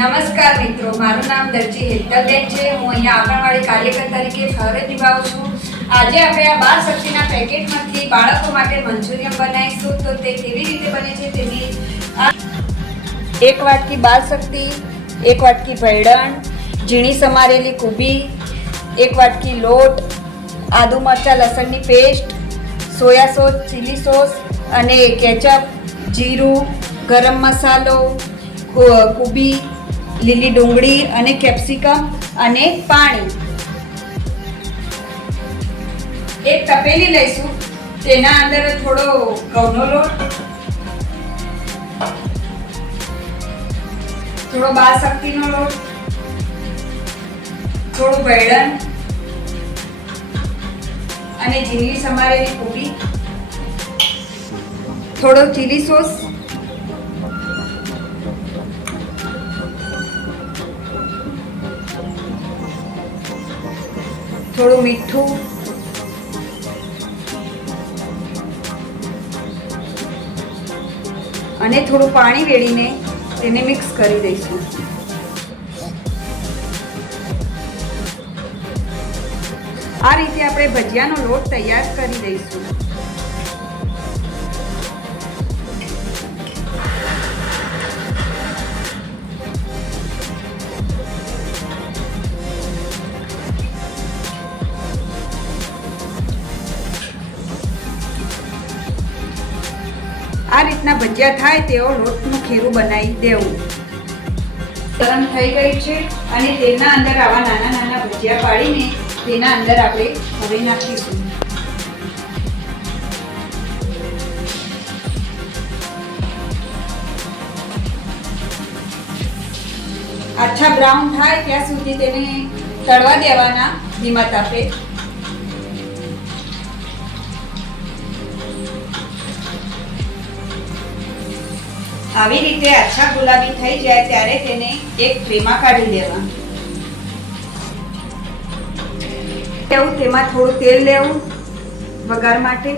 નમસ્કાર મિત્રો, મારું નામ દરજી હેતલબેન છે. હું અહીંયા આંગણવાડી કાર્યકર તરીકે ફરજ નિભાવું છું. આજે આપણે આ બાળ શક્તિના પેકેટમાંથી બાળકો માટે મંચુરિયન બનાવીશું. તો તે કેવી રીતે બને છે તેની 1 વાટકી બાળ શક્તિ, 1 વાટકી ભૈડણ, ઝીણી સમારેલી કુબી, 1 વાટકી લોટ, આદુ મરચાં લસણની paste, soya sauce, chilli sauce અને કેચઅપ, જીરું, ગરમ મસાલો, કુબી, લીલી ડુંગળી અને કેપ્સિકમ અને પાણી. એક તપેલી લઈશું, તેના અંદર થોડો ઘઉંનો લોટ, થોડો બાળ શક્તિનો લોટ, થોડું ભૈડણ અને ઝીણી સમારેલી કુબી, થોડો ચીલી સોસ, થોડું મીઠું અને થોડું પાણી વેડીને તેને મિક્સ કરી દઈશું. આ રીતે આપણે ભજીયાનો લોટ તૈયાર કરી દઈશું. આ રીતના ભજીયા થાય તેવો લોટનું ખીરું બનાવી દેવું. ગરમ થઈ ગઈ છે અને તેના અંદર આવા નાના નાના ભજીયા પાડીને તેના અંદર આપણે હવે નાખીશું. આછા બ્રાઉન થાય ત્યાં સુધી તેને તળવા દેવાના ધીમા તાપે. આવી રીતે આછા ગુલાબી થઈ જાય ત્યારે તેને એક ટ્રેમાં કાઢી લેવા. તેમાં થોડું તેલ લેવું વઘાર માટે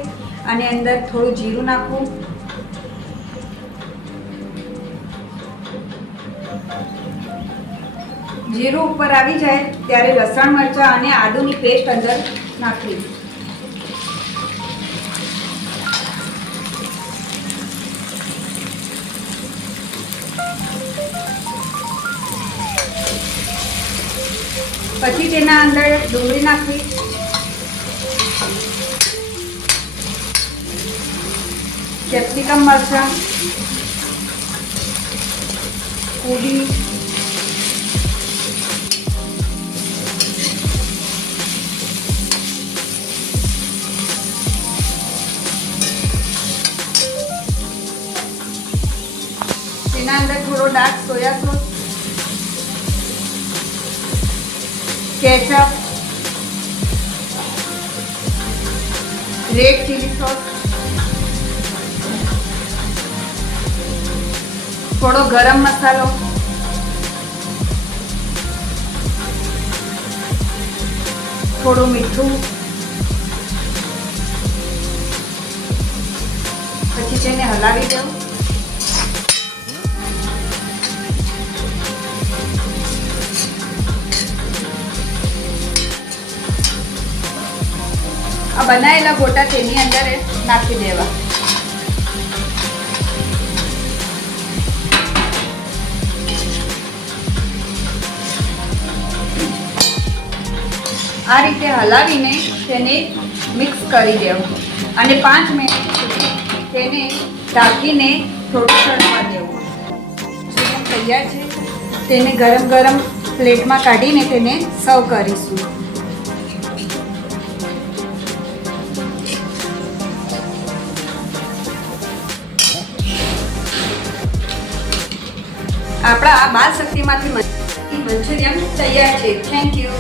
અને અંદર થોડું જીરું નાખવું. જીરું ઉપર આવી જાય ત્યારે લસણ મરચાં અને આદુની પેસ્ટ અંદર નાખવી. પછી તેના અંદર ડુંગળી નાખવી, કેપ્સિકમ મરચાં, કુબી, તેના અંદર થોડો dark soya sauce, ketchup, red chilli sauce, थोड़ो गरम मसालो, थोड़ो मीठू, પછી તેને હલાવી દેવું. આ બનાવેલા ગોટા તેની અંદર નાખી દેવા. આ રીતે હલાવીને તેને મિક્સ કરી દેવું અને 5 મિનિટ સુધી તેને ઢાંકીને થોડું ચડવા દેવું. તૈયાર છે. તેને ગરમ ગરમ પ્લેટમાં કાઢીને તેને સર્વ કરીશું. આપણા આ બાળ શક્તિમાંથી મંચુરિયન તૈયાર છે. Thank you.